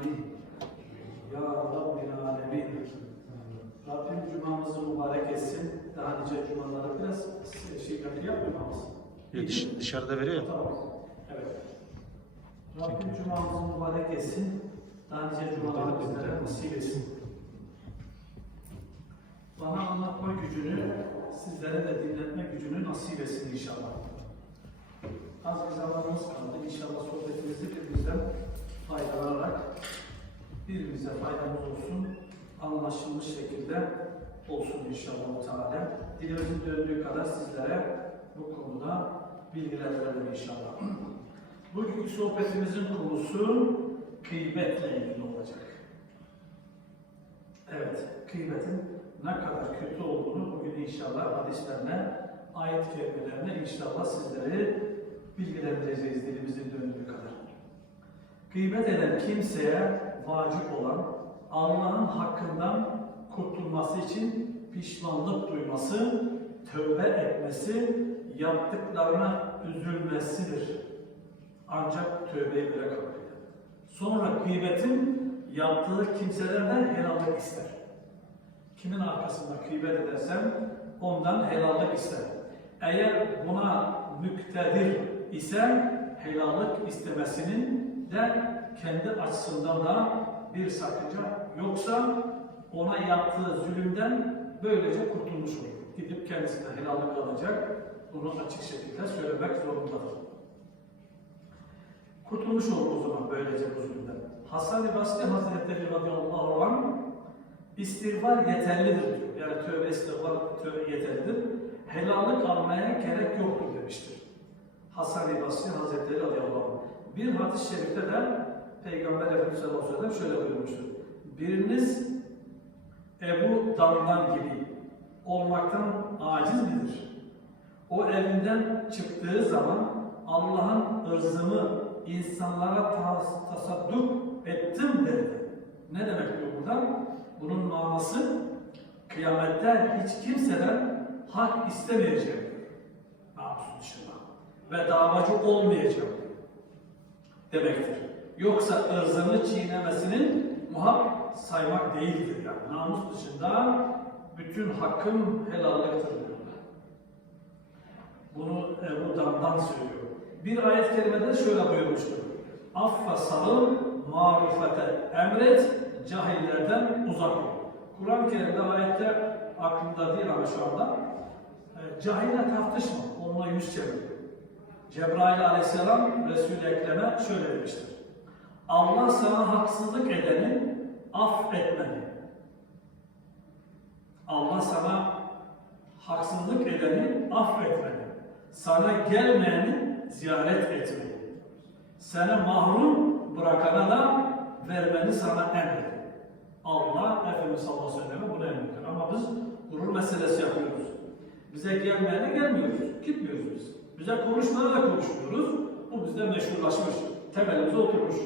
ecmaîn. Ya Rabbil alemin. Rabbim cumamızı mübarek etsin. Daha nice cumalara biraz şey yapıyor yapmamamız. Yok, dış- dışarıda veriyor ya. Tamam. Evet. Rabbim cumamızı mübarek etsin. Daha nice cumalara bizlere nasip etsin. Bana anlatma gücünü, sizlere de dinletme gücünü nasip etsin inşallah. Az bir zamanımız kaldı. İnşallah sohbetimizi birbirimizden faydalanarak birbirimize faydamız olsun, anlaşılmış şekilde olsun inşallah Teala. Dilimizin döndüğü kadar sizlere bu konuda bilgiler verelim inşallah. Bugünkü sohbetimizin konusu gıybetle ilgili olacak. Evet, gıybetin ne kadar kötü olduğunu bugün inşallah hadislerine, ayet kelimelerine inşallah sizleri bilgilendireceğiz dilimizin döndüğü kadar. Gıybet eden kimseye vacip olan Allah'ın hakkından kurtulması için pişmanlık duyması, tövbe etmesi, yaptıklarına üzülmesidir. Ancak tövbeyi bile kabul eder. Sonra gıybetin yaptığı kimselerden helallik ister. Kimin arkasında gıybet edersem ondan helallik ister. Eğer buna müktedir ise helallik istemesinin de kendi açısından da bir sakınca yoksa ona yaptığı zulümden böylece kurtulmuş olur. Gidip kendisine helallik alacak. Bunu açık şekilde söylemek zorundadır. Kurtulmuş olur o zaman böylece bu zulümden. Hasan-ı Basri Hazretleri radıyallahu anh istiğfar yeterlidir diyor. Yani tövbe istiğfar tövbe yeterlidir. Helallik almaya gerek yoktur demiştir. Hasan-ı Basri Hazretleri radıyallahu anh. Bir hadis-i şerifte de Peygamber Efendimiz sallallahu aleyhi ve sellem şöyle buyurmuştur. Biriniz Ebu Damdan gibi olmaktan aciz midir? O evinden çıktığı zaman Allah'ın ırzımı insanlara tas- tasadduk ettim dedi. Ne demek bu buradan? Bunun manası kıyamette hiç kimseden hak istemeyecek. Namus dışında. Ve davacı olmayacak demektir. Yoksa ırzını çiğnemesinin muhak saymak değildir yani. Namus dışında bütün hakkım diyorlar. Bunu Ebu Dam'dan söylüyor. Bir ayet kerimede de şöyle buyurmuştur. Affa sarıl, marufete emret, cahillerden uzak ol. Kur'an-ı Kerim'de ayette aklımda değil ama şu anda e, cahille tartışma, onunla yüz çevir. Cebrail aleyhisselam Resul-i Ekrem'e şöyle demiştir. Allah sana haksızlık edeni affetmeni. Allah sana haksızlık edeni affetmeni. Sana gelmeyeni ziyaret etmeni. Seni mahrum bırakana da vermeni sana emreder. Allah Efendimiz sallallahu aleyhi ve sellem bunu emrediyor. Ama biz gurur meselesi yapıyoruz. Bize gelmeyene gelmiyoruz. Gitmiyoruz biz. Bize konuşmana da konuşmuyoruz. Bu bizde meşhurlaşmış. Temelimize oturmuş.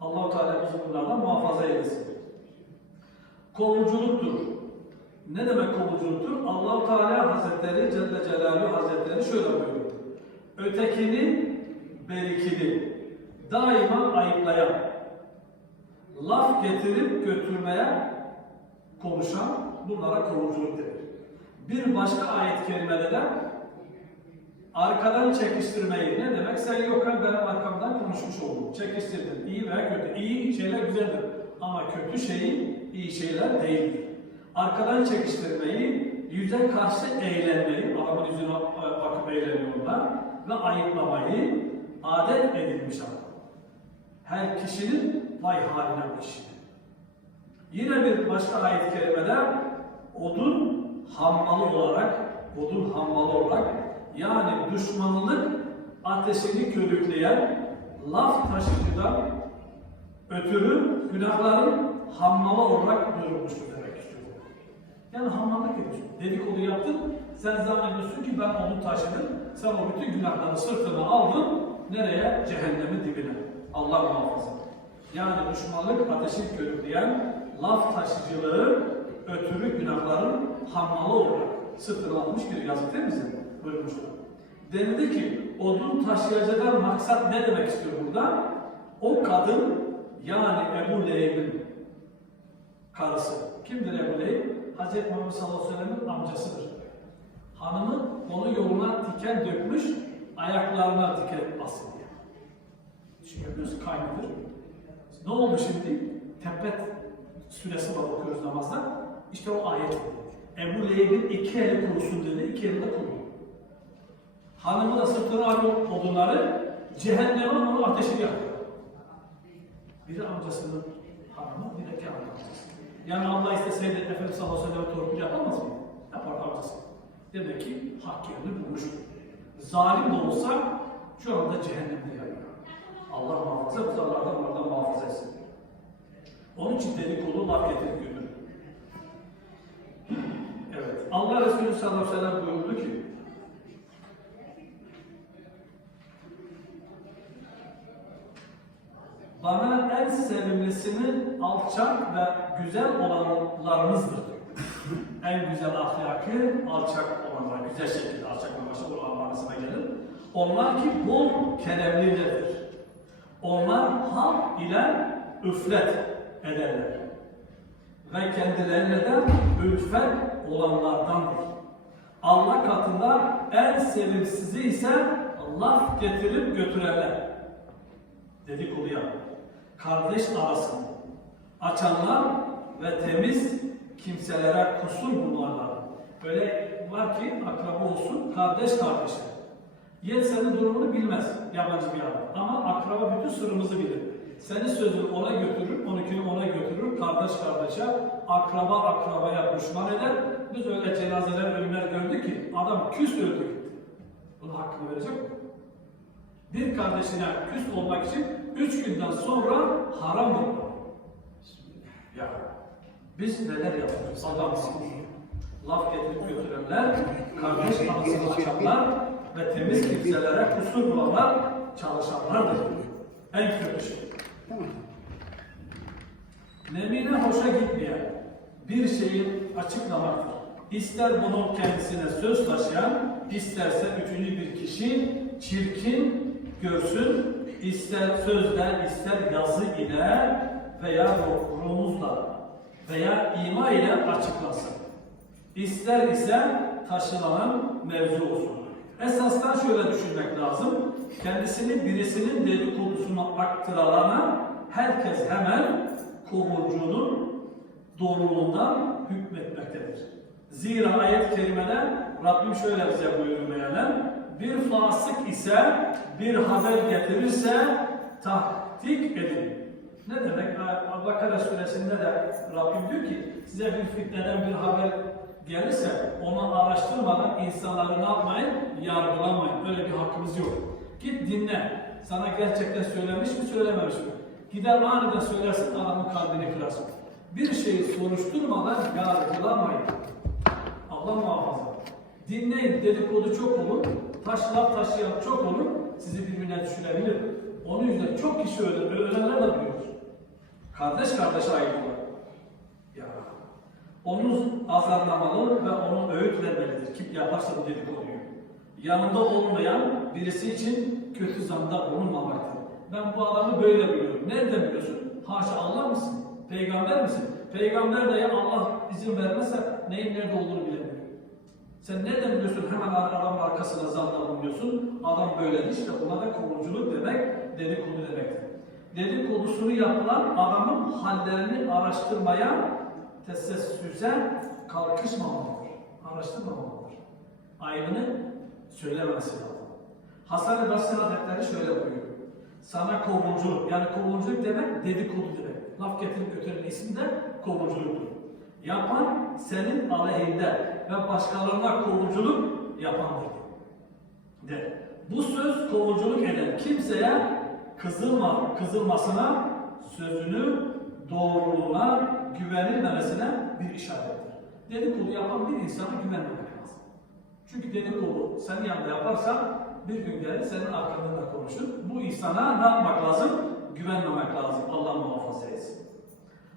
Allah-u Teala bizi bunlardan muhafaza eylesin. Kovuculuktur. Ne demek kovuculuktur? Allah-u Teala Hazretleri Celle Celaluhu Hazretleri şöyle buyuruyor. Ötekini, berikini daima ayıplayan, laf getirip götürmeye konuşan bunlara kovuculuk denir. Bir başka ayet kerimede de arkadan çekiştirmeyi ne demek? Sen yokken benim arkamdan konuşmuş oldun. Çekiştirdin. İyi veya kötü. İyi şeyler güzeldir. Ama kötü şeyin iyi şeyler değildir. Arkadan çekiştirmeyi, yüze karşı eğlenmeyi, adamın yüzüne bakıp eğleniyorlar ve ayıplamayı adet edilmiş adam. Her kişinin vay haline kişinin. Yine bir başka ayet-i kerimede odun hammalı olarak, odun hammalı olarak yani düşmanlık ateşini körükleyen laf taşıcıdan ötürü günahların hammalı olarak duyurmuştur demek istiyor. Yani hammallık ediyorsun. Dedikodu yaptın, sen zannediyorsun ki ben onu taşıdım, sen o bütün günahları sırtına aldın, nereye? Cehennemin dibine. Allah muhafaza. Yani düşmanlık ateşi körükleyen laf taşıcılığı ötürü günahların hammalı olarak sırtına almış bir yazık değil mi bizim? Buyurmuşlar. Denildi ki odun taşıyıcıdan maksat ne demek istiyor burada? O kadın Yani Ebu Leheb'in karısı. Kimdir Ebu Leheb? Hz. Muhammed sallallahu aleyhi ve sellem'in amcasıdır. Hanımı onu yoluna diken dökmüş, ayaklarına diken asılıyor. Şimdi yapıyoruz kaynadır. Ne oldu şimdi? Tebet suresi var okuyoruz namazda. İşte o ayet. Ebu Leheb'in iki eli kurusun dedi, iki eli de kuruyor. Hanımı da sırtına alıyor odunları, cehenneme onu ateşe yakıyor. Biri amcasının hanımı, bir de kendi amcası. Yani Allah isteseydi Efendimiz sallallahu aleyhi ve sellem torpil yapamaz mı? Yapar amcası. Demek ki hak yerini bulmuş. Zalim de olsa şu anda cehennemde yanıyor. Allah muhafaza, bu zarardan oradan muhafaza etsin. Onun için dedikodu laf getirip. Evet. Allah Resulü sallallahu aleyhi ve sellem buyurdu ki Bana en sevimlisini alçak ve güzel olanlarınızdır. en güzel ahlakı alçak olanlar, güzel şekilde alçak ve başarılı olan manasına gelir. Onlar ki bol kelemlidirdir. Onlar halk ile üflet ederler. Ve kendilerine de ülfet olanlardandır. Allah katında en sevimsizi ise laf getirip götürenler dedikodu yapan, kardeş arasını açanlar ve temiz kimselere kusur bulmalar. Böyle var ki akraba olsun, kardeş kardeşe. Yer senin durumunu bilmez yabancı bir adam. Ama akraba bütün sırrımızı bilir. Senin sözün ona götürür, onunkini ona götürür, kardeş kardeşe, akraba akrabaya düşman eder. Biz öyle cenazeler, ölümler gördük ki adam küs öldü gitti. Bunun hakkını verecek mi? bir kardeşine küs olmak için üç günden sonra haram olur. Ya biz neler yapıyoruz? Adamsın. Laf getirip götürenler, kardeş arasını açanlar ve temiz kimselere kusur bulanlar çalışanlardır. En kötü şey. Nemine hoşa gitmeyen bir şeyi açıklamaktır. İster bunu kendisine söz taşıyan, isterse üçüncü bir kişi çirkin görsün, ister sözle, ister yazı ile veya rumuzla veya ima ile açıklasın. İster ise taşınan mevzu olsun. Esasdan şöyle düşünmek lazım. Kendisini birisinin dedikodusuna aktıralana herkes hemen kovulcunun doğruluğundan hükmetmektedir. Zira ayet-i kerimede Rabbim şöyle bize mealen, bir fasık ise bir haber getirirse tahtik edin. Ne demek? Bakara suresinde de Rabbim diyor ki size bir fitneden bir haber gelirse onu araştırmadan insanları ne yapmayın? Yargılamayın. Öyle bir hakkımız yok. Git dinle. Sana gerçekten söylemiş mi söylememiş mi? Gider aniden söylersin adamın kalbini kırarsın. Bir şeyi soruşturmadan yargılamayın. Allah muhafaza. Dinleyin dedikodu çok olur. Taşlar taşıyan çok olur. Sizi birbirine düşürebilir. Onun yüzden çok kişi öldü. Ölenler de duyuyoruz. Kardeş kardeşe ayrılıyor. Ya. Onu azarlamalı ve onun öğüt vermelidir. Kim yaparsa bu dedikoduyu. Yanında olmayan birisi için kötü zanda bulunmamaktır. Ben bu adamı böyle biliyorum. Nereden biliyorsun? Haşa Allah mısın? Peygamber misin? Peygamber de ya Allah izin vermezse neyin nerede olduğunu bilemiyor. Sen nereden biliyorsun hemen adamın arkasına zanda bulunuyorsun? Adam böyledir işte buna da kovuculuk demek, dedikodu demektir. Dedikodusunu yapılan adamın hallerini araştırmaya, tesessüse kalkışmamalıdır. Araştırmamalıdır. Ayrını söylemesi lazım. Hasan-ı Basri Hazretleri şöyle buyuruyor. Sana kovulculuk, yani kovulculuk demek dedikodu demek. Laf getirip götüren isim de kovulculuktur. Yapan senin aleyhinde ve başkalarına kovulculuk yapandır. De. Bu söz kovulculuk eden kimseye kızılma, kızılmasına, sözünü doğruluğuna, güvenilmemesine bir işarettir. Dedikodu yapan bir insana güvenmemek lazım. Çünkü dedikodu senin yanında yaparsan bir gün gelir senin arkanda da konuşur. Bu insana ne yapmak lazım? Güvenmemek lazım. Allah muhafaza etsin.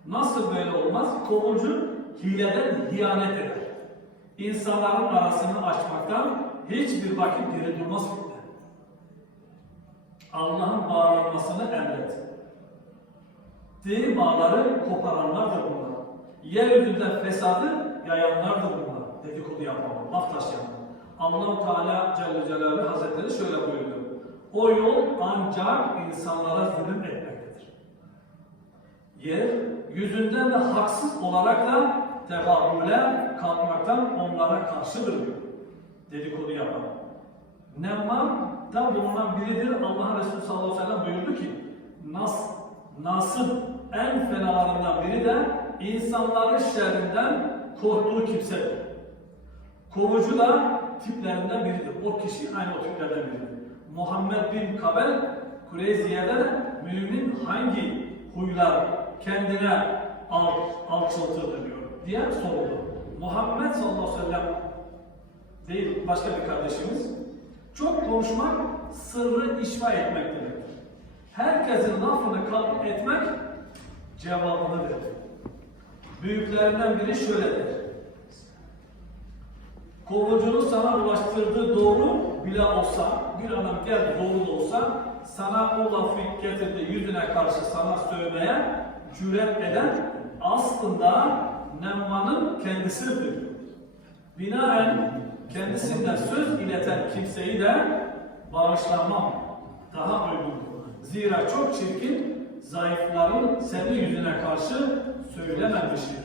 Nasıl böyle olmaz? Kovucu hileden hiyanet eder. İnsanların arasını açmaktan hiçbir vakit geri durmaz fitne. Allah'ın bağlanmasını emret. Dini bağları koparanlardır bunlar. Yeryüzünde fesadı yayanlardır bunlar. Dedikodu yapanlar, laf taşıyanlar. allah Teala Celle Celaluhu Hazretleri şöyle buyuruyor. O yol ancak insanlara zulüm etmektedir. Yer, yüzünden de haksız olarak da tevahüle kalkmaktan onlara karşıdır. Dedikodu yapan. Nemman da bulunan biridir. Allah Resulü sallallahu aleyhi ve sellem buyurdu ki Nas, Nas'ın en fenalarından biri de insanların şerrinden korktuğu kimsedir. Kovucu da tiplerinden biridir. O kişi aynı o tiplerden biridir. Muhammed bin Kabel Kureyziye'de de mümin hangi huylar kendine al, alçaltırdı diyor diye soruldu. Muhammed sallallahu aleyhi ve sellem değil başka bir kardeşimiz çok konuşmak sırrı işfa etmek demektir. Herkesin lafını kabul etmek cevabını verir. Büyüklerinden biri şöyle der. Kovucunun sana ulaştırdığı doğru bile olsa, bir adam geldi doğru da olsa, sana o lafı getirdi yüzüne karşı sana söylemeye cüret eden aslında Nemman'ın kendisidir. Binaen kendisinden söz ileten kimseyi de bağışlamam daha uygun. Zira çok çirkin zayıfların senin yüzüne karşı söylememiştir.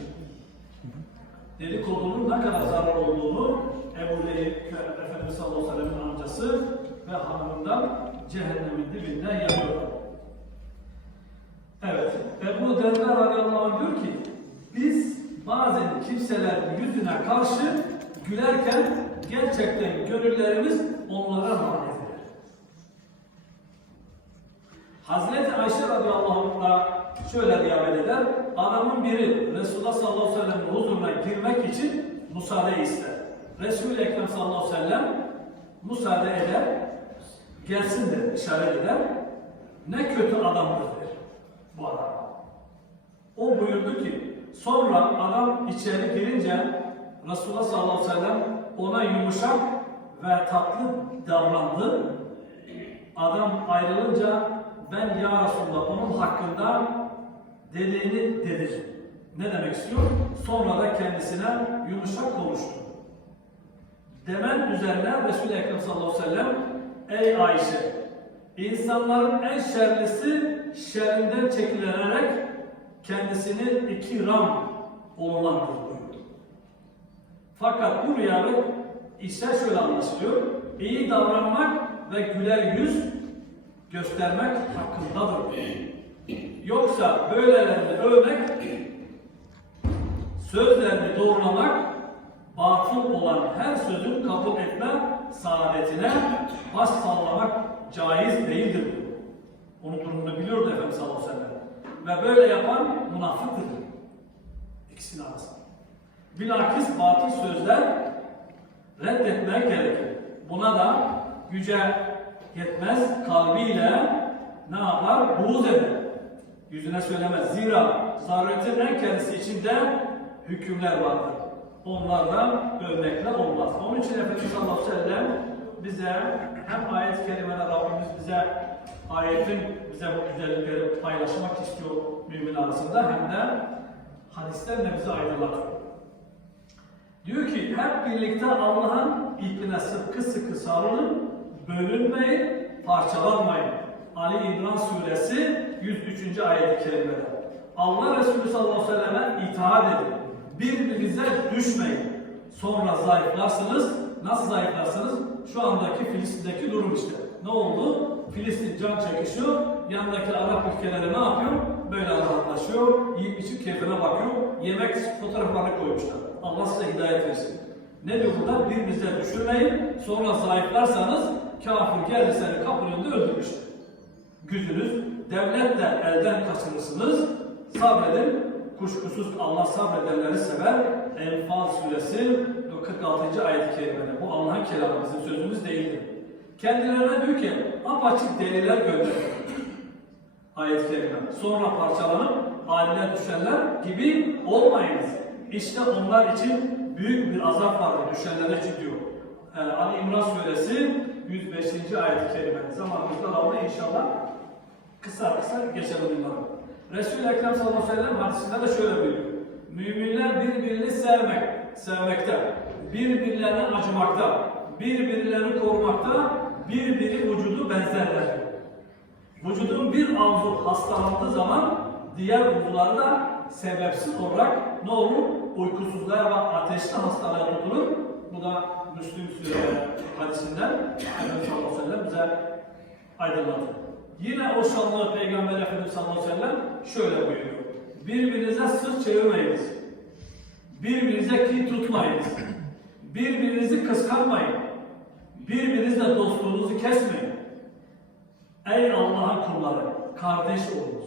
Dedikodunun ne kadar zarar olduğunu Ebu Leheb Efendimiz sallallahu aleyhi ve amcası ve hanımından cehennemin dibinde yanıyorlar. Evet, Ebu Derda radıyallahu anh diyor ki, biz bazen kimselerin yüzüne karşı gülerken gerçekten gönüllerimiz onlara eder. Hazreti Ayşe radıyallahu anh'a şöyle rivayet eder. Adamın biri Resulullah sallallahu aleyhi ve sellem'in huzuruna girmek için müsaade ister. Resul-i Ekrem sallallahu aleyhi ve sellem müsaade eder, gelsin de işaret eder. Ne kötü adamdır der bu adam. O buyurdu ki, sonra adam içeri girince Resulullah sallallahu aleyhi ve sellem ona yumuşak ve tatlı davrandı. Adam ayrılınca ben ya Resulullah onun hakkında dediğini dedir. Ne demek istiyor? Sonra da kendisine yumuşak konuştu. Demen üzerine Resul-i Ekrem sallallahu aleyhi ve sellem Ey Ayşe! insanların en şerlisi şerrinden çekilerek kendisini iki ram olandır buyurdu. Fakat bu rüyada ise şöyle anlaşılıyor. İyi davranmak ve güler yüz göstermek hakkındadır. Yoksa böylelerini övmek, sözlerini doğrulamak, batıl olan her sözün kabul etme saadetine baş sallamak caiz değildir. Onun durumunu biliyordu Efendimiz sallallahu aleyhi ve sellem. Ve böyle yapan münafıktır. İkisinin arasında. Bilakis batıl sözler reddetmek gerekir. Buna da güce yetmez kalbiyle ne yapar? Buğz eder. Yüzüne söylemez. Zira zaruretin en kendisi içinde hükümler vardır. Onlardan örnekler olmaz. Onun için Efendimiz sallallahu aleyhi bize hem ayet-i kerimede Rabbimiz bize ayetin bize bu güzellikleri paylaşmak istiyor mümin arasında hem de hadislerle bizi aydınlatıyor. Diyor ki hep birlikte Allah'ın ipine sıkı sıkı sarılın, bölünmeyin, parçalanmayın. Ali İmran suresi 103. ayet-i kerimede. Allah Resulü sallallahu aleyhi ve selleme itaat edin. Birbirinize düşmeyin. Sonra zayıflarsınız. Nasıl zayıflarsınız? Şu andaki Filistin'deki durum işte. Ne oldu? Filistin can çekişiyor. Yanındaki Arap ülkeleri ne yapıyor? Böyle rahatlaşıyor. Yiyip içip keyfine bakıyor. Yemek fotoğraflarını koymuşlar. Allah size hidayet versin. Ne diyor burada? Birbirinize düşürmeyin. Sonra zayıflarsanız kafir geldi seni kapının önünde öldürmüştür. Gücünüz, devlet de elden kaçırırsınız. Sabredin. Kuşkusuz Allah sabredenleri sever. Enfal suresi 46. ayet-i kerimede. Bu Allah'ın kelamı bizim sözümüz değildir. Kendilerine diyor ki apaçık deliller gönderin. Ayet-i kerime. Sonra parçalanıp haline düşenler gibi olmayınız. İşte onlar için büyük bir azap vardır düşenlere için diyor. Ee, Ali İmran suresi 105. ayet-i kerime. Zamanımızda da inşallah kısa kısa geçelim bunları. Resul-i Ekrem sallallahu aleyhi ve sellem hadisinde de şöyle buyuruyor. Müminler birbirini sevmek, sevmekte, birbirlerine acımakta, birbirlerini korumakta, birbiri vücudu benzerler. Vücudun bir avzu hastalandığı zaman diğer uzuvları da sebepsiz olarak ne olur? Uykusuzluğa ve ateşli hastalığa tutulur. Bu da Müslüm Süreyya hadisinden Efendimiz sallallahu aleyhi ve sellem bize aydınlatır. Yine o şanlı Peygamber Efendimiz sallallahu aleyhi ve sellem şöyle buyuruyor. Birbirinize sırt çevirmeyiniz. Birbirinize kin tutmayınız. Birbirinizi kıskanmayın. Birbirinizle dostluğunuzu kesmeyin. Ey Allah'ın kulları, kardeş olunuz.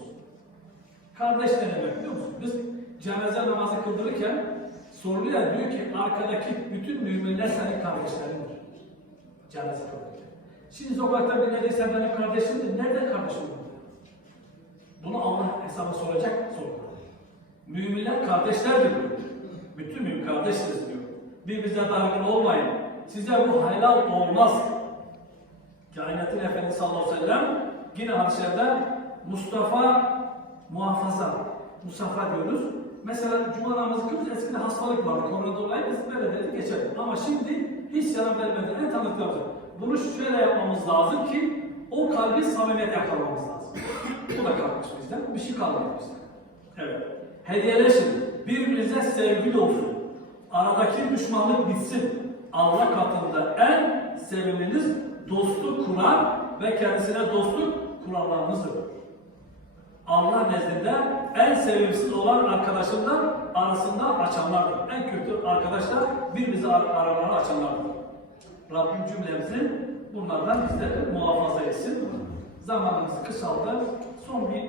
Kardeş ne demek biliyor musun? Biz cenaze namazı kıldırırken soruluyor diyor ki arkadaki bütün müminler senin kardeşlerindir. Cenaze kıldırırken. Şimdi sokakta bir neredeyse benim kardeşimdir. Nerede kardeşim? Bunu Allah hesaba soracak sonra. Müminler kardeşlerdir. Bütün mümin kardeşsiniz diyor. Birbirinize dargın olmayın. Size bu helal olmaz. Kainatın Efendisi sallallahu aleyhi ve sellem yine hadislerde Mustafa muhafaza, Mustafa diyoruz. Mesela cuma namazı kılıyoruz, eskiden hastalık vardı, korona dolayı biz böyle dedik geçelim. Ama şimdi hiç yalan vermeden en tanıdıklarımız. Bunu şöyle yapmamız lazım ki o kalbi samimiyet yakalamamız lazım. Bu da kalmış bizden, bir şey kalmadı bizden. Evet. Hediyeleşin, birbirinize sevgili olsun. Aradaki düşmanlık bitsin. Allah katında en sevimliniz dostluk kuran ve kendisine dostluk kuranlarınızdır. Allah nezdinde en sevimsiz olan arkadaşından arasında açanlardır. En kötü arkadaşlar birbirimizi ar aralarını açanlardır. Rabbim cümlemizi bunlardan bizleri muhafaza etsin. Zamanımız kısaldı. Son bir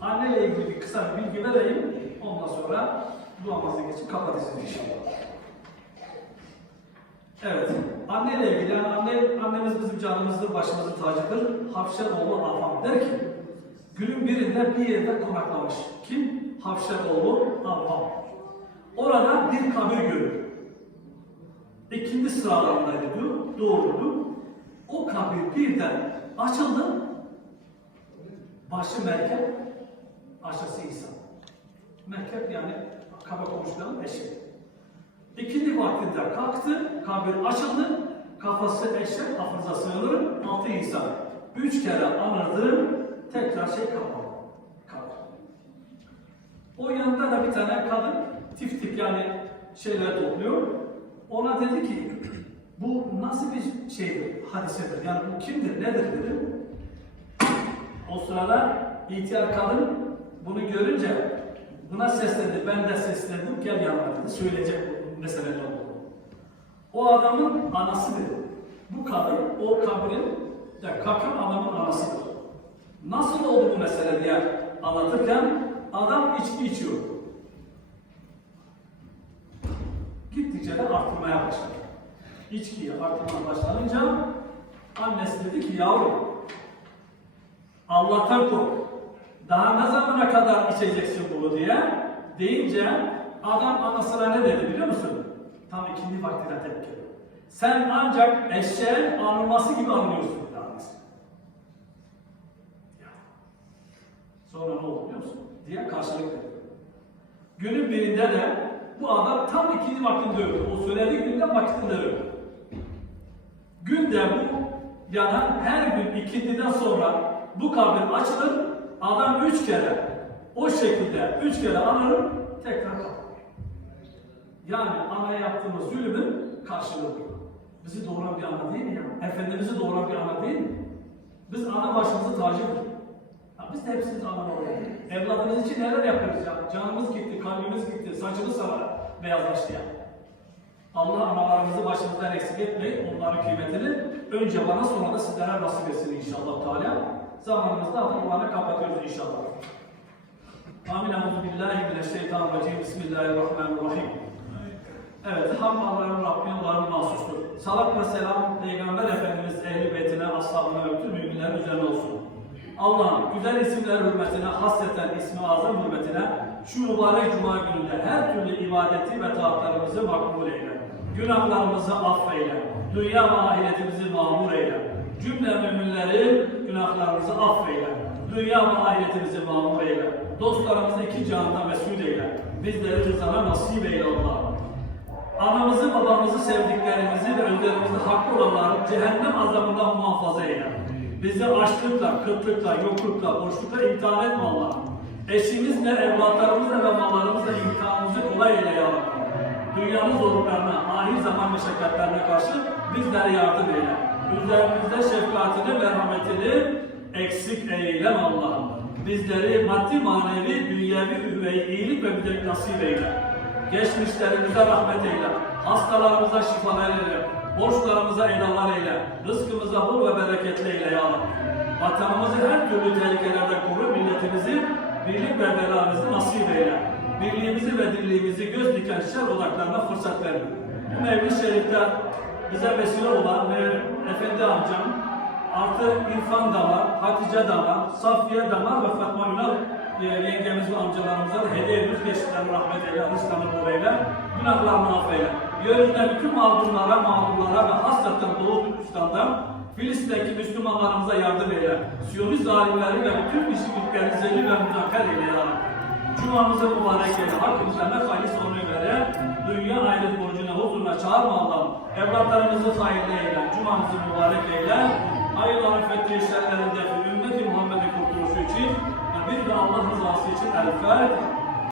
anneyle ilgili bir kısa bir bilgi vereyim. Ondan sonra duamızı geçip kapatacağız inşallah. Evet, anneyle ilgili, yani anne, annemiz bizim canımızdır, başımızın tacıdır. Hafşeroğlu Afam der ki, günün birinde bir yerde konaklamış. Kim? Hafşeroğlu Afam. Orada bir kabir görür. İkinci sıralarındaydı doğruydu. O kabir birden açıldı. Başı merkep, aşağısı İsa. Merkep yani kaba komşuların eşi. İkindi vaktinde kalktı, kabir açıldı, kafası eşek, hafıza sığınır, altı insan. Üç kere anırdı, tekrar şey kapalı. Kabir. O yanında da bir tane kadın tiftik yani şeyler topluyor. Ona dedi ki, bu nasıl bir şeydir, hadisedir, yani bu kimdir, nedir dedim. O sırada ihtiyar kadın bunu görünce buna seslendi. Ben de seslendim. Gel yanıma dedi. Söyleyecek bu mesele ne olduğunu. O adamın anası dedi. Bu kadın o kabrin ya kakan adamın anasıdır. Nasıl oldu bu mesele diye anlatırken adam içki içiyor. Gittikçe de artmaya başladı. İçkiyi artmaya başlayınca annesi dedi ki yavrum Allah'tan kork. Daha ne zamana kadar içeceksin bunu diye deyince adam anasına ne dedi biliyor musun? Tam ikindi vaktine tepki. Sen ancak eşeğin anılması gibi anlıyorsun. Sonra ne oldu biliyor musun? Diye karşılık verdi. Günün birinde de bu adam tam ikindi vaktinde öldü. O söylediği günde vaktinde öldü. Günde bu yanan her gün ikindiden sonra bu kabir açılır, adam üç kere o şekilde üç kere anılır, tekrar kalkar. Yani anaya yaptığımız zulümün karşılığı. Bizi doğuran bir ana değil mi ya? Efendimiz'i doğuran bir ana değil mi? Biz ana başımızı tacıdır. Ya biz de hepsiniz ana olalım. Evladınız için neler yapıyoruz ya? Canımız gitti, kalbimiz gitti, saçımız sarar, beyazlaştı ya. Allah analarımızı başımızdan eksik etmeyin, onların kıymetini önce bana sonra da sizlere nasip etsin inşallah Teala. Zamanımızda da Kur'an'ı kapatıyoruz inşallah. Amin. Euzu billahi mineşşeytanirracim. Bismillahirrahmanirrahim. Evet, ham Allah'ın Rabbine Allah'ın mahsustur. Salat ve selam Peygamber Efendimiz ehli beytine, ashabına bütün müminlerin üzerine olsun. Allah'ın güzel isimler hürmetine, hasreten ismi azam hürmetine, şu mübarek cuma gününde her türlü ibadeti ve taatlarımızı makbul eyle. Günahlarımızı affeyle. Dünya ve ahiretimizi mamur eyle. Cümle müminlerin günahlarımızı affeyle. Dünya ve ahiretimizi mamur eyle. Dostlarımızı iki cihanda mesut eyle. Bizleri rızana nasip eyle Allah'ım. Anamızı, babamızı, sevdiklerimizi ve özlerimizde haklı olanları cehennem azabından muhafaza eyle. Bizi açlıkla, kıtlıkla, yoklukla, boşlukla imtihan etme Allah'ım. Eşimizle, evlatlarımızla ve mallarımızla imtihanımızı kolay eyle ya Rabbi. Dünyanın zorluklarına, ahir zaman meşakkatlerine karşı bizlere yardım eyle. Üzerimizde şefkatini, merhametini eksik eyleme Allah'ım. Bizleri maddi, manevi, dünyevi, üvey, iyilik ve güzellik nasip eyle. Geçmişlerimize rahmet eyle. Hastalarımıza şifalar eyle. Borçlarımıza edalar eyle. Rızkımıza bol ve bereketli eyle ya Rabbi. Vatanımızı her türlü tehlikelerden koru. Milletimizi birlik ve belamızı nasip eyle. Birliğimizi ve dirliğimizi göz diken şer odaklarına fırsat verme. Bu Mevlid Şerif'te bize vesile olan Mevlid Efendi amcam, artı İrfan da var, Hatice da var, Safiye da var ve Fatma Ünal e, yengemiz ve amcalarımıza hediye ediyoruz. Geçtiklerini rahmet eyle, rızklarını bol eyle, günahlarını affeyle. Yeryüzünde bütün mağdurlara, mağdurlara ve hasreten Doğu Türkistan'da Filistin'deki Müslümanlarımıza yardım eyle. Siyonist zalimleri ve bütün müşrikleri zelil ve müzakir eyle ya. Cumamızı mübarek eyle. Hakkımıza ne hayırlı sonu vere. Dünya ahiret borcuna huzuruna çağırma Allah'ım. Evlatlarımızı hayırlı eyle. Cumamızı mübarek eyle. Hayırların fethi şerlerin defi. Ümmeti Muhammed'in kurtuluşu için ve bir de Allah rızası için El.